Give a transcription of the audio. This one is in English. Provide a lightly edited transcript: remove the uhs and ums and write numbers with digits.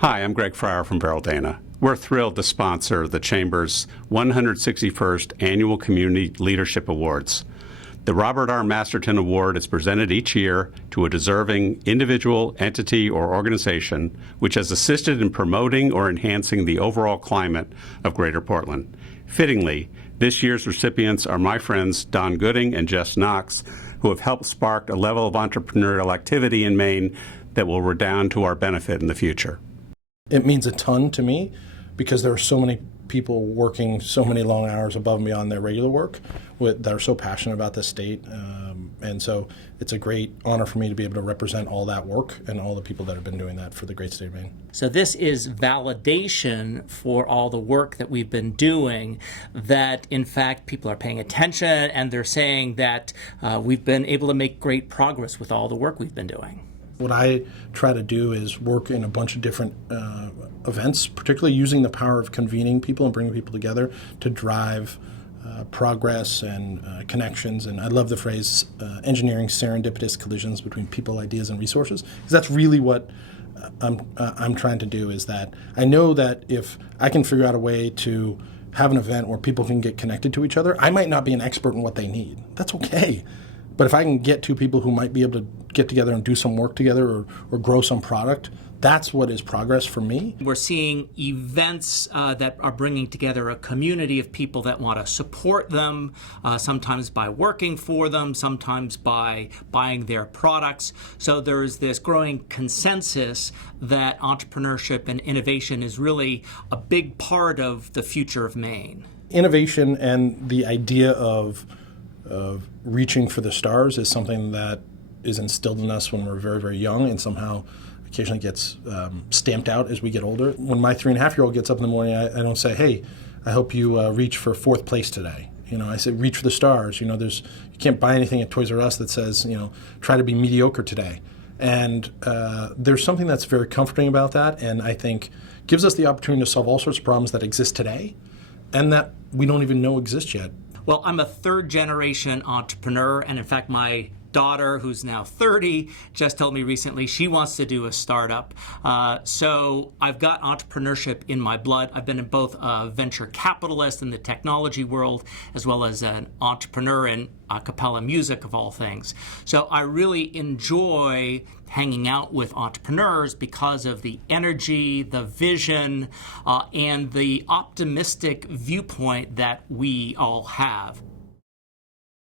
Hi, I'm Greg Fryer from Beryl Dana. We're thrilled to sponsor the Chamber's 161st Annual Community Leadership Awards. The Robert R. Masterton Award is presented each year to a deserving individual, entity, or organization which has assisted in promoting or enhancing the overall climate of Greater Portland. Fittingly, this year's recipients are my friends Don Gooding and Jess Knox, who have helped spark a level of entrepreneurial activity in Maine that will redound to our benefit in the future. It means a ton to me because there are so many people working so many long hours above and beyond their regular work that are so passionate about this state. And so it's a great honor for me to be able to represent all that work and all the people that have been doing that for the great state of Maine. So this is validation for all the work that we've been doing, that in fact people are paying attention and they're saying that we've been able to make great progress with all the work we've been doing. What I try to do is work in a bunch of different events, particularly using the power of convening people and bringing people together to drive progress and connections. And I love the phrase engineering serendipitous collisions between people, ideas, and resources, because that's really what I'm trying to do. Is that I know that if I can figure out a way to have an event where people can get connected to each other, I might not be an expert in what they need. That's okay. But if I can get two people who might be able to get together and do some work together or grow some product, that's what is progress for me. We're seeing events that are bringing together a community of people that want to support them, sometimes by working for them, sometimes by buying their products. So there's this growing consensus that entrepreneurship and innovation is really a big part of the future of Maine. Innovation and the idea of reaching for the stars is something that is instilled in us when we're very, very young and somehow occasionally gets stamped out as we get older. When my 3.5-year-old gets up in the morning, I don't say, hey, I hope you reach for 4th place today. I say, reach for the stars. You can't buy anything at Toys R Us that says, try to be mediocre today. And there's something that's very comforting about that, and I think gives us the opportunity to solve all sorts of problems that exist today and that we don't even know exist yet. Well, I'm a third-generation entrepreneur, and in fact, my daughter, who's now 30, just told me recently she wants to do a startup. So I've got entrepreneurship in my blood. I've been both a venture capitalist in the technology world as well as an entrepreneur in a cappella music, of all things. So I really enjoy hanging out with entrepreneurs because of the energy, the vision, and the optimistic viewpoint that we all have.